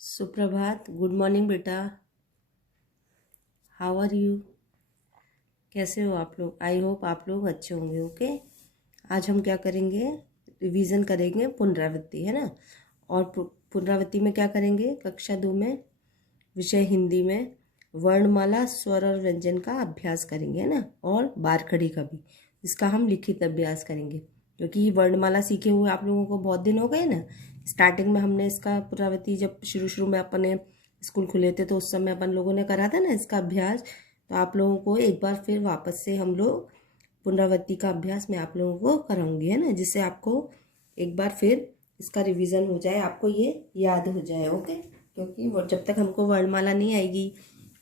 सुप्रभात। Good morning बेटा। How are you? कैसे हो आप लोग? आई होप आप लोग अच्छे होंगे। ओके, आज हम क्या करेंगे? रिवीजन करेंगे, पुनरावृत्ति, है ना। और पुनरावृत्ति में क्या करेंगे? कक्षा 2 में विषय हिंदी में वर्णमाला, स्वर और व्यंजन का अभ्यास करेंगे, है ना। और बारखड़ी का भी, इसका हम लिखित अभ्यास करेंगे, क्योंकि वर्णमाला सीखे हुए आप लोगों को बहुत दिन हो गए ना। स्टार्टिंग में हमने इसका पुनरावृत्ति, जब शुरू में अपने स्कूल खुले थे तो उस समय अपन लोगों ने करा था ना इसका अभ्यास। तो आप लोगों को एक बार फिर वापस से हम लोग पुनरावृत्ति का अभ्यास मैं आप लोगों को कराऊंगी, है ना, जिससे आपको एक बार फिर इसका रिवीजन हो जाए, आपको ये याद हो जाए। ओके, क्योंकि वो जब तक हमको वर्णमाला नहीं आएगी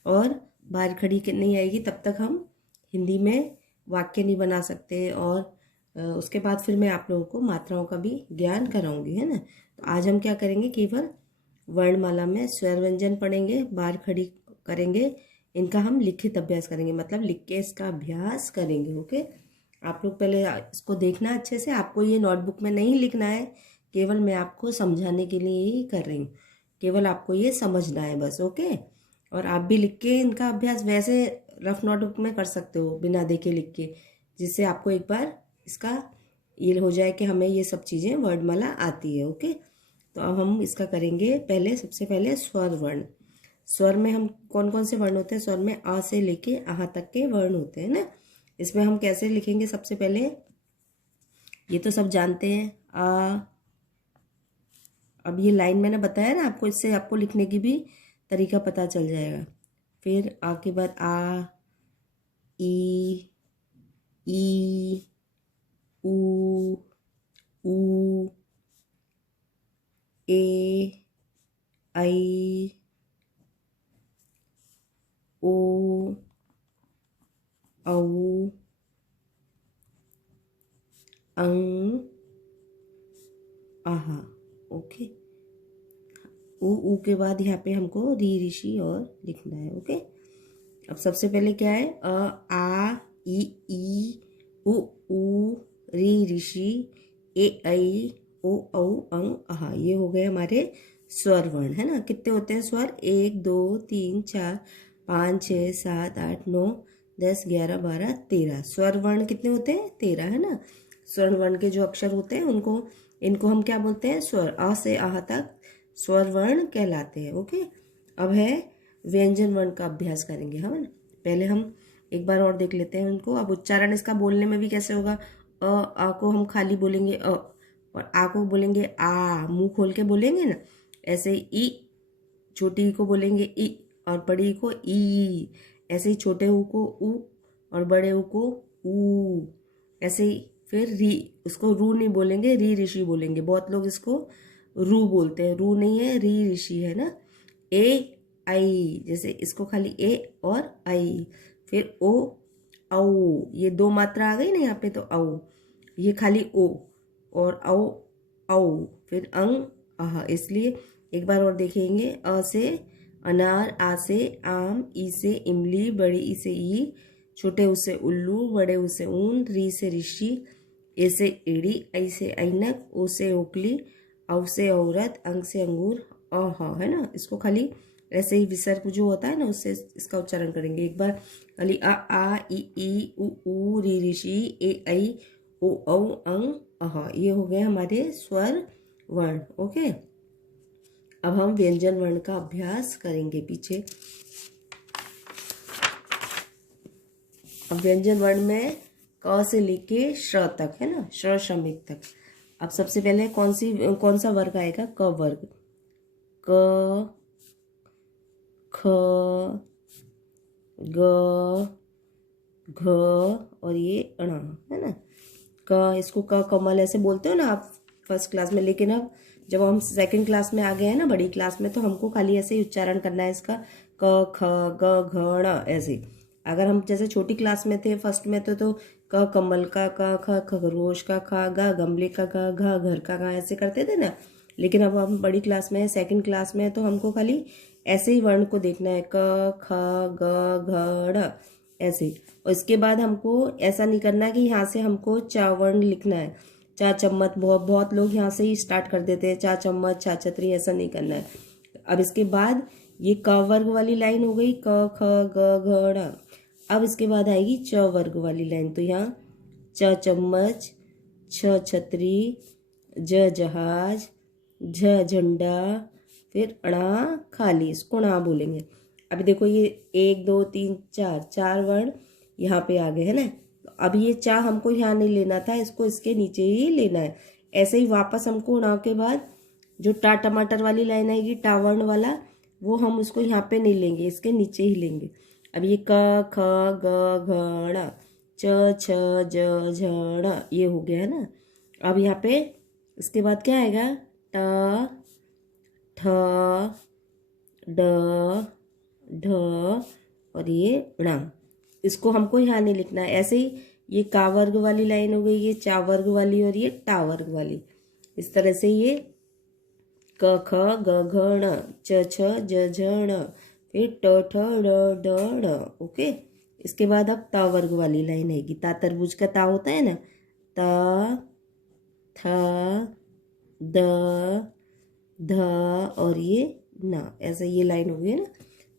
और बारखड़ी नहीं आएगी तब तक हम हिंदी में वाक्य नहीं बना सकते। और उसके बाद फिर मैं आप लोगों को मात्राओं का भी ज्ञान कराऊंगी, है ना। तो आज हम क्या करेंगे? केवल वर्णमाला में स्वर व्यंजन पढ़ेंगे, बारखड़ी करेंगे, इनका हम लिखित अभ्यास करेंगे, मतलब लिख के इसका अभ्यास करेंगे। ओके, आप लोग पहले इसको देखना अच्छे से। आपको ये नोटबुक में नहीं लिखना है, केवल मैं आपको समझाने के लिए ही कर रही हूँ। केवल आपको ये समझना है बस। ओके, और आप भी लिख के इनका अभ्यास वैसे रफ नोटबुक में कर सकते हो, बिना देखे लिख के, जिससे आपको एक बार इसका ये हो जाए कि हमें ये सब चीज़ें वर्णमाला आती है। ओके, तो अब हम इसका करेंगे। सबसे पहले स्वर वर्ण। स्वर में हम कौन कौन से वर्ण होते हैं? स्वर में आ से लेके आहा तक के वर्ण होते हैं ना। इसमें हम कैसे लिखेंगे? सबसे पहले ये तो सब जानते हैं, आ। अब ये लाइन मैंने बताया ना आपको, इससे आपको लिखने की भी तरीका पता चल जाएगा। फिर आ के बाद आ, ई, ऊ, ऊ, ए, आई, ओ, औ, अंग, आहा। ओके, ऊ के बाद यहाँ पे हमको री ऋषि और लिखना है। ओके, अब सबसे पहले क्या है? आ, ई, ऊ, री ऋषि, ए, ऐ, ओ, औ, अंग, आहा। ये हो गए हमारे स्वर वर्ण, है ना। कितने होते हैं स्वर? 1 2 3 4 5 6 7 8 9 10 11 12 13 स्वर वर्ण कितने होते हैं? 13, है ना। स्वर वर्ण के जो अक्षर होते हैं इनको हम क्या बोलते हैं? स्वर। आ से आह तक स्वर वर्ण कहलाते हैं। ओके, अब है व्यंजन वर्ण का अभ्यास करेंगे हम। पहले हम एक बार और देख लेते हैं उनको। अब उच्चारण इसका बोलने में भी कैसे होगा? आ को हम खाली बोलेंगे और आ को बोलेंगे आ, मुंह खोल के बोलेंगे ना। ऐसे ई, छोटी ई को बोलेंगे ई और बड़ी ई को ई। ऐसे ही छोटे ऊ को ऊ और बड़े ऊ को ऊ। ऐसे ही फिर री, उसको रू नहीं बोलेंगे, री ऋषि बोलेंगे। बहुत लोग इसको रू बोलते हैं, रू नहीं है, री ऋषि है ना। ए, आई, जैसे इसको खाली ए और आई। फिर ओ, औ, ये 2 मात्रा आ गई ना यहाँ पे, तो औ, ये खाली ओ और औ, औ। फिर अंग, आह। इसलिए एक बार और देखेंगे। अ से अनार, आ से आम, ई से इमली, बड़ी ई से ई, छोटे ऊ से उल्लू, बड़े ऊ से ऊन, री से ऋषि, ए से एड़ी, ऐ से ऐनक, ओ से ओकली, औ से औरत, अंग से अंगूर, अह, है ना। इसको खाली ऐसे ही विसर्ग जो होता है ना, उससे इसका उच्चारण करेंगे। एक बार खाली आ, ई, ऊ, री ऋषि, ए, ऐ, ओ, औ, अंग, अह। ये हो गए हमारे स्वर वर्ण। ओके, अब हम व्यंजन वर्ण का अभ्यास करेंगे पीछे। अब व्यंजन वर्ण में क से लेके श तक, है ना, श श्रमिक तक। अब सबसे पहले कौन सा वर्ग आएगा? क वर्ग। क, ख, ग, घ और ये अण, है ना। क, इसको क कमल ऐसे बोलते हो ना आप फर्स्ट क्लास में, लेकिन अब जब हम सेकंड क्लास में आ गए हैं ना, बड़ी क्लास में, तो हमको खाली ऐसे ही उच्चारण करना है इसका। क, ख, ग, घ, ण, ऐसे। अगर हम जैसे छोटी क्लास में थे, फर्स्ट में तो क कमल का क, ख खरगोश का ख, ग गमले का ग, घ घर का घ, ऐसे करते थे ना। लेकिन अब हम बड़ी क्लास में, सेकंड क्लास में, तो हमको खाली ऐसे ही वर्ण को देखना है। क, ख, ग, घ, ण, ऐसे। और इसके बाद हमको ऐसा नहीं करना कि यहाँ से हमको चा वर्ण लिखना है। चा चम्मच, बहुत लोग यहाँ से ही स्टार्ट कर देते हैं, चा चम्मच, चा छतरी, ऐसा नहीं करना है। अब इसके बाद ये क वर्ग वाली लाइन हो गई, क ख ग घ ड़। अब इसके बाद आएगी च वर्ग वाली लाइन, तो यहाँ च चम्मच, छ छतरी, ज जहाज, झ झंडा, फिर अणा खाली, इसको णा बोलेंगे। अभी देखो ये 1 2 3 4 4 वर्ण यहाँ पे आ गए है ना। अब ये चा हमको यहाँ नहीं लेना था, इसको इसके नीचे ही लेना है। ऐसे ही वापस हमको णा के बाद जो टा टमाटर वाली लाइन आएगी, टा वर्ण वाला, वो हम उसको यहाँ पे नहीं लेंगे, इसके नीचे ही लेंगे। अब ये क ख ग घ ण, च छ ज झ ण, ये हो गया है ना। अब यहाँ पे इसके बाद क्या आएगा, ट ठ ड ढ और ये ण। इसको हमको यहाँ नहीं लिखना है। ऐसे ही ये का वर्ग वाली लाइन हो गई, ये चा वर्ग वाली और ये टा वर्ग वाली। इस तरह से ये क ख ग घ ण, च छ ज झ ण, फिर ट ठ ड ढ ण। ओके, इसके बाद अब ता वर्ग वाली लाइन आएगी। ता तरबूज का ता होता है ना, ता थ द ध और ये न, ऐसे ये लाइन हो गई ना,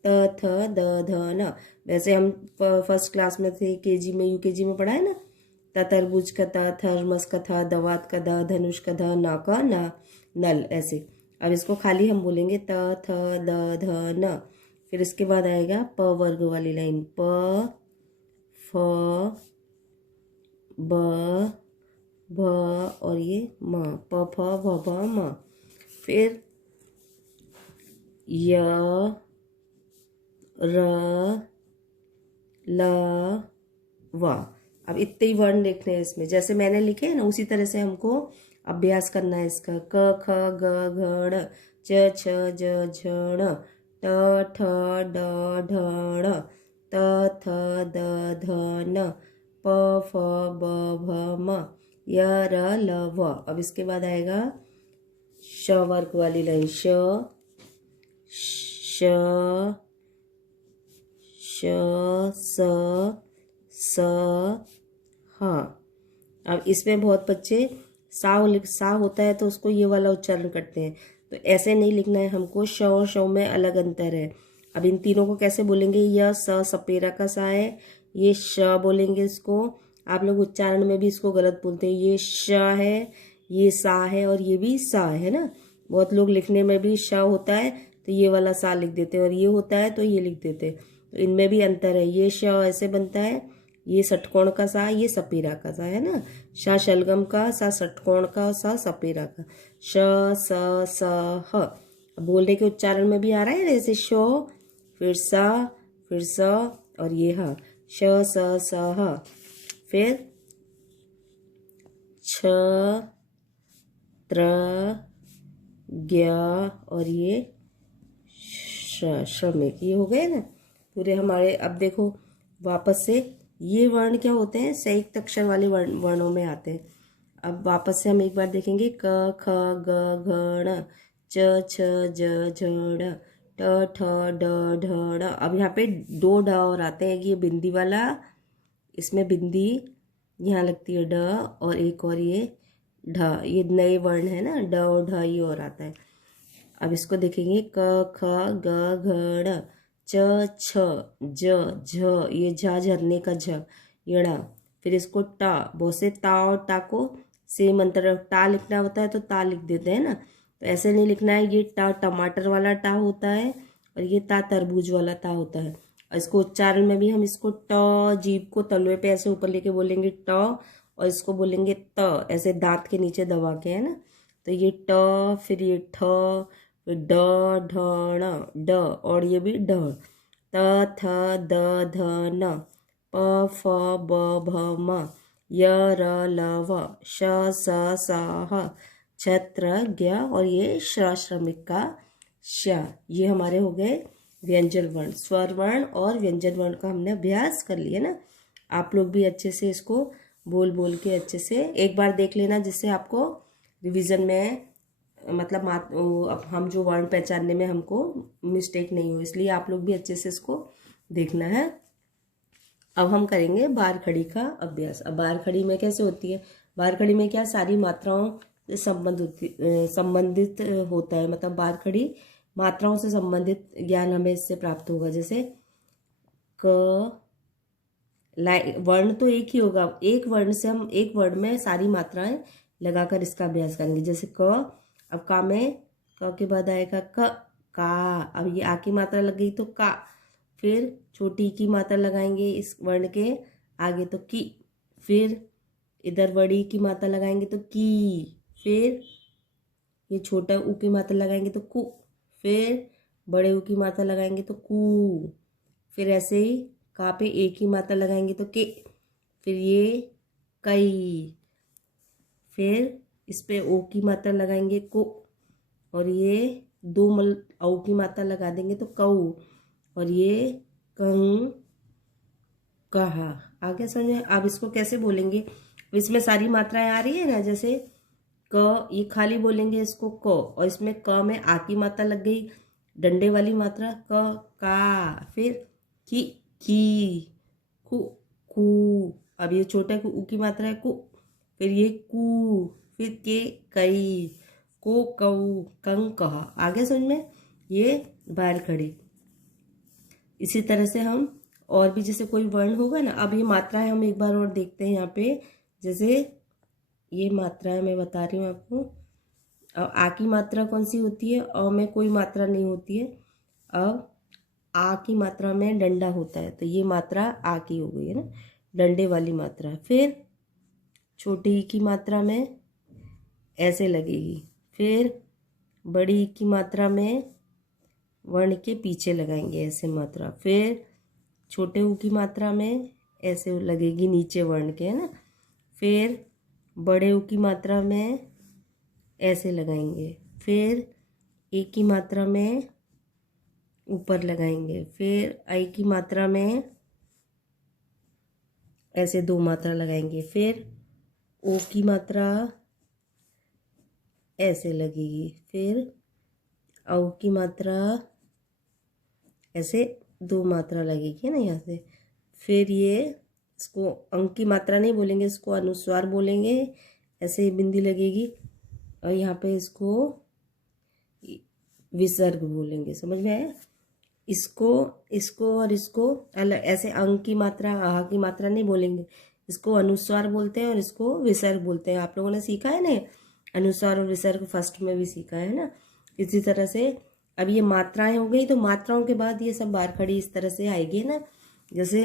त थ द ध न। वैसे हम फर्स्ट क्लास में थे, केजी में यूकेजी में पढ़ा है ना, त तरबूज का त, थर्मस का थ, दवात का द, धनुष का ध, ना का न, नल, ऐसे। अब इसको खाली हम बोलेंगे त थ द ध न। फिर इसके बाद आएगा प वर्ग वाली लाइन, प फ ब भ और ये म, प फ भ भ म। फिर य र ल व। अब इतने ही वर्ण लिखने हैं इसमें, जैसे मैंने लिखे हैं ना उसी तरह से हमको अभ्यास करना है इसका। क ख ग घ ड़, च छ ज झ ण, ट ठ ड ढ ण, त थ द ध न, प फ ब भ म, य र ल व। अब इसके बाद आएगा श वर्ग वाली लाइन, श श श स स ह। अब इसमें बहुत बच्चे सा होता है तो उसको ये वाला उच्चारण करते हैं, तो ऐसे नहीं लिखना है हमको। श और श में अलग अंतर है। अब इन तीनों को कैसे बोलेंगे, यह स सपेरा का सा है, ये श बोलेंगे इसको। आप लोग उच्चारण में भी इसको गलत बोलते हैं, ये श है, ये सा है और ये भी सा है ना। बहुत लोग लिखने में भी श होता है तो ये वाला सा लिख देते हैं, और ये होता है तो ये लिख देते हैं, तो इनमें भी अंतर है। ये श ऐसे बनता है, ये षटकोण का सा, ये सपेरा का सा है ना। श शलगम का, सा षटकोण का, सा सपेरा का। श स स ह। बोलने के उच्चारण में भी आ रहा है जैसे शो, फिर सा, फिर स और ये ह, श स स ह। फिर छ त्र ज्ञ और ये श्रमिक, ये हो गए ना पूरे हमारे। अब देखो वापस से ये वर्ण क्या होते हैं, संयुक्त अक्षर वाले वर्णों में आते हैं। अब वापस से हम एक बार देखेंगे, क ख ग घ ण, च छ ज झ ण, ट ठ ड ढ ण। अब यहाँ पे 2 ढ और आते हैं, ये बिंदी वाला, इसमें बिंदी यहाँ लगती है ड, और एक और ये ढ, ये नए वर्ण है ना, ड और ढ ये और आता है। अब इसको देखेंगे, क ख ग घ ण, च छ ज झ, ये झ झरने का झ, यणा। फिर इसको टा, बहुत से ता और टा को सेम अंतर, टा लिखना होता है तो ता लिख देते हैं ना, तो ऐसे नहीं लिखना है। ये टा टमाटर वाला टा होता है और ये ता तरबूज वाला ता होता है। और इसको उच्चारण में भी हम इसको ट, जीभ को तलवे पे ऐसे ऊपर लेके बोलेंगे ट, और इसको बोलेंगे त, ऐसे दांत के नीचे दबा के, है ना। तो ये ट, फिर ये ठ, फिर ड ढ ण ड, और ये भी ढ, त थ द ध न, प फ ब भ म, य र ल व, श स स ह, छत्र ज्ञ और ये श्रमिक का श। ये हमारे हो गए व्यंजन वर्ण, स्वर वर्ण और व्यंजन वर्ण का हमने अभ्यास कर लिया ना। आप लोग भी अच्छे से इसको बोल बोल के अच्छे से एक बार देख लेना, जिससे आपको रिवीजन में मतलब अब हम जो वर्ण पहचानने में हमको मिस्टेक नहीं हो, इसलिए आप लोग भी अच्छे से इसको देखना है। अब हम करेंगे बार खड़ी का अभ्यास। अब बार खड़ी में कैसे होती है, बार खड़ी में क्या सारी मात्राओं से संबंधित होता है, मतलब बार खड़ी मात्राओं से संबंधित ज्ञान हमें इससे प्राप्त होगा। जैसे क, वर्ण तो एक ही होगा, एक वर्ण से हम एक वर्ण में सारी मात्राएं लगाकर इसका अभ्यास करेंगे। जैसे क, अब का में क के बाद आएगा का, अब ये आ की मात्रा लग गई तो का, फिर छोटी की मात्रा लगाएंगे इस वर्ण के आगे तो की, फिर इधर बड़ी की मात्रा लगाएंगे तो की, फिर ये छोटा ऊ की मात्रा लगाएंगे तो कु, फिर बड़े ऊ की मात्रा लगाएंगे तो कू, फिर ऐसे ही का पे एक ही मात्रा लगाएंगे तो के, फिर ये कई, फिर इस पे ओ की मात्रा लगाएंगे को, और ये दो औ की मात्रा लगा देंगे तो कऊ, और ये कं कहा। आगे समझे। अब इसको कैसे बोलेंगे, इसमें सारी मात्राएं आ रही है ना, जैसे क, ये खाली बोलेंगे इसको क, और इसमें क में आ की मात्रा लग गई, डंडे वाली मात्रा क का, फिर की कु कू, अब ये छोटा ऊ की मात्रा है कु, फिर ये कू, फिर के कई, को कऊ, कंग कहा। आगे समझ में। ये बाल खड़ी। इसी तरह से हम और भी जैसे कोई वर्ण होगा ना, अब ये मात्राएं हम एक बार और देखते हैं यहाँ पे। जैसे ये मात्राएं मैं बता रही हूँ आपको। अब आ की मात्रा कौन सी होती है, अ में कोई मात्रा नहीं होती है। अब आ की मात्रा में डंडा होता है, तो ये मात्रा आ की हो गई है ना, डंडे वाली मात्रा। फिर छोटी ई की मात्रा में ऐसे लगेगी, फिर बड़ी ई की मात्रा में वर्ण के पीछे लगाएंगे ऐसे मात्रा, फिर छोटे ऊ की मात्रा में ऐसे लगेगी नीचे वर्ण के, है ना, फिर बड़े ऊ की मात्रा में ऐसे लगाएंगे, फिर ए की मात्रा में ऊपर लगाएंगे, फिर आई की मात्रा में ऐसे दो मात्रा लगाएंगे, फिर ओ की मात्रा ऐसे लगेगी, फिर औ की मात्रा ऐसे दो मात्रा लगेगी, है ना यहाँ से। फिर ये इसको अंक की मात्रा नहीं बोलेंगे, इसको अनुस्वार बोलेंगे, ऐसे ही बिंदी लगेगी, और यहाँ पे इसको विसर्ग बोलेंगे। समझ में आया। इसको और इसको अलग ऐसे अंक की मात्रा आह की मात्रा नहीं बोलेंगे, इसको अनुस्वार बोलते हैं और इसको विसर्ग बोलते हैं। आप लोगों ने सीखा है ना, अनुस्वार और विसर्ग फर्स्ट में भी सीखा है ना। इसी तरह से अब ये मात्राएं हो गई, तो मात्राओं के बाद ये सब बार खड़ी इस तरह से आएगी ना। जैसे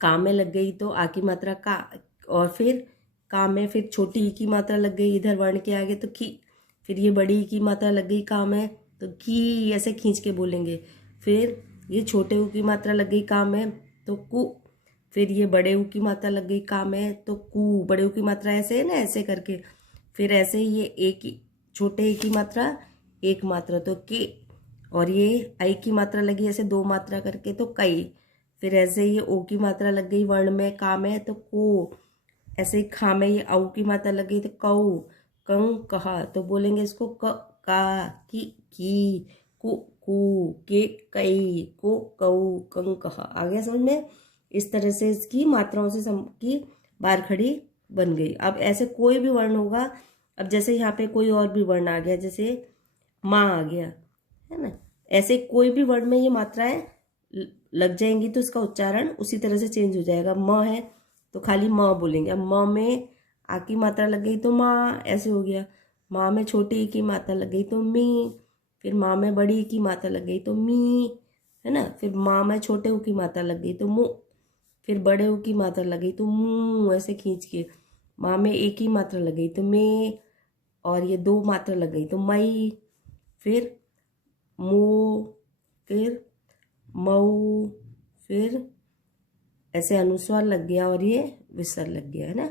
का में लग गई तो आ की मात्रा का, और फिर का में फिर छोटी ई की मात्रा लग गई इधर वर्ण के आगे तो की, फिर ये बड़ी ई की मात्रा लग गई का में तो की, ऐसे खींच के बोलेंगे। फिर ये छोटे ऊ की मात्रा लग गई का में तो कु, फिर ये बड़े ऊ की मात्रा लग गई का में तो कू, बड़े ऊ की मात्रा ऐसे है ना, ऐसे करके। फिर ऐसे ही ये एक छोटे ई की मात्रा एक मात्रा तो के, और ये आई की मात्रा लगी ऐसे दो मात्रा करके तो कई, फिर ऐसे ये ओ की मात्रा लग गई वर्ण में का में तो को, ऐसे ही खा में ये औ की मात्रा लग गई तो कऊ, कंग कहा। तो बोलेंगे इसको का की कु कू, के कई, को कऊ, कंग कहा। आ गया समझ में। इस तरह से इसकी मात्राओं से की बार खड़ी बन गई। अब ऐसे कोई भी वर्ण होगा, अब जैसे यहाँ पे कोई और भी वर्ण आ गया, जैसे माँ आ गया, है ना, ऐसे कोई भी वर्ण में ये मात्राएं लग जाएंगी तो इसका उच्चारण उसी तरह से चेंज हो जाएगा। म है तो खाली म बोलेंगे। अब म में आ की मात्रा लग गई तो माँ, ऐसे हो गया। माँ में छोटी ई की मात्रा लग गई तो मी, फिर माँ में बड़ी ई की मात्रा लग गई तो मी, है ना, फिर माँ में छोटे ऊ की मात्रा लग गई तो मु, फिर बड़े ऊ की मात्रा लग गई तो मू, ऐसे खींच के। माँ में एक ही मात्रा लग गई तो मे, और ये दो मात्रा लग गई तो मई, फिर मो, फिर मऊ, फिर ऐसे अनुस्वार लग गया और ये विसर्ग लग गया, है ना।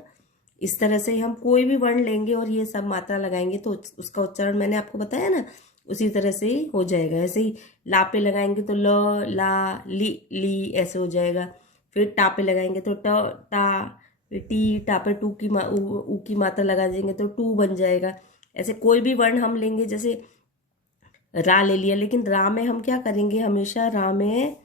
इस तरह से हम कोई भी वर्ण लेंगे और ये सब मात्रा लगाएंगे तो उसका उच्चारण मैंने आपको बताया ना, उसी तरह से ही हो जाएगा। ऐसे ही ला पे लगाएंगे तो ल, ला, ली ऐसे हो जाएगा। फिर टा पे लगाएंगे तो ट, टा, फिर टी, टा पे टू की ऊ की मात्रा लगा देंगे तो टू बन जाएगा। ऐसे कोई भी वर्ण हम लेंगे, जैसे रा ले लिया, लेकिन रा में हम क्या करेंगे, हमेशा रा में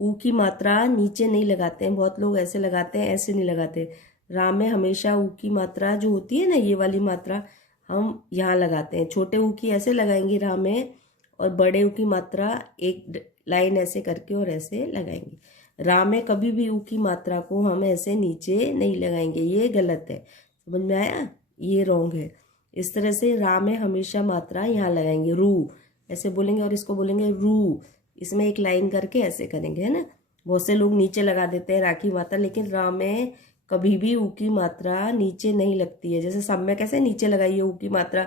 ऊ की मात्रा नीचे नहीं लगाते हैं। बहुत लोग ऐसे लगाते हैं, ऐसे नहीं लगाते। रा में हमेशा ऊ की मात्रा जो होती है ना, ये वाली मात्रा हम यहाँ लगाते हैं। छोटे ऊ की ऐसे लगाएंगे रा में, और बड़े ऊ की मात्रा एक लाइन ऐसे करके और ऐसे लगाएंगे। रा में कभी भी ऊ की मात्रा को हम ऐसे नीचे नहीं लगाएंगे, ये गलत है। समझ में आया? ये रॉन्ग है। इस तरह से रा में हमेशा मात्रा यहाँ लगाएंगे, रू ऐसे बोलेंगे, और इसको बोलेंगे रू। इसमें एक लाइन करके ऐसे करेंगे, है ना। बहुत से लोग नीचे लगा देते हैं रा की मात्रा, लेकिन रा में कभी भी ऊ की मात्रा नीचे नहीं लगती है। जैसे सब में कैसे नीचे लगाइए ऊ की मात्रा,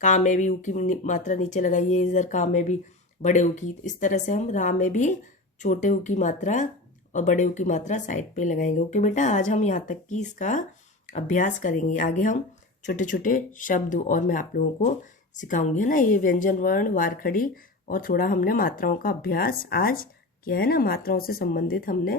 का में भी ऊ की मात्रा नीचे लगाइए, इधर का में भी बड़े ऊ की। इस तरह से हम रा में भी छोटे ऊ की मात्रा और बड़े ऊ की मात्रा साइड पे लगाएंगे। ओके बेटा, आज हम यहाँ तक की इसका अभ्यास करेंगे। आगे हम छोटे छोटे शब्द और मैं आप लोगों को सिखाऊंगी, है ना। ये व्यंजन वर्ण, वार खड़ी और थोड़ा हमने मात्राओं का अभ्यास आज किया है ना। मात्राओं से संबंधित हमने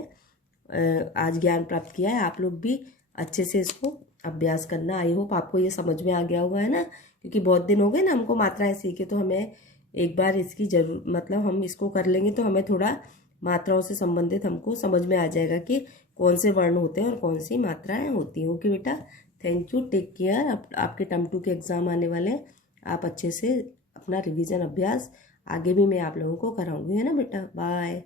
आज ज्ञान प्राप्त किया है। आप लोग भी अच्छे से इसको अभ्यास करना। आई होप आपको ये समझ में आ गया होगा, है ना। क्योंकि बहुत दिन हो गए ना हमको मात्राएं सीखे, तो हमें एक बार इसकी जरूर मतलब हम इसको कर लेंगे तो हमें थोड़ा मात्राओं से संबंधित हमको समझ में आ जाएगा कि कौन से वर्ण होते हैं और कौन सी मात्राएं होती हैं। ओके बेटा, थैंक यू, टेक केयर। अब आपके टर्म 2 के एग्जाम आने वाले हैं, आप अच्छे से अपना रिवीजन अभ्यास आगे भी मैं आप लोगों को कराऊंगी, है ना बेटा। बाय।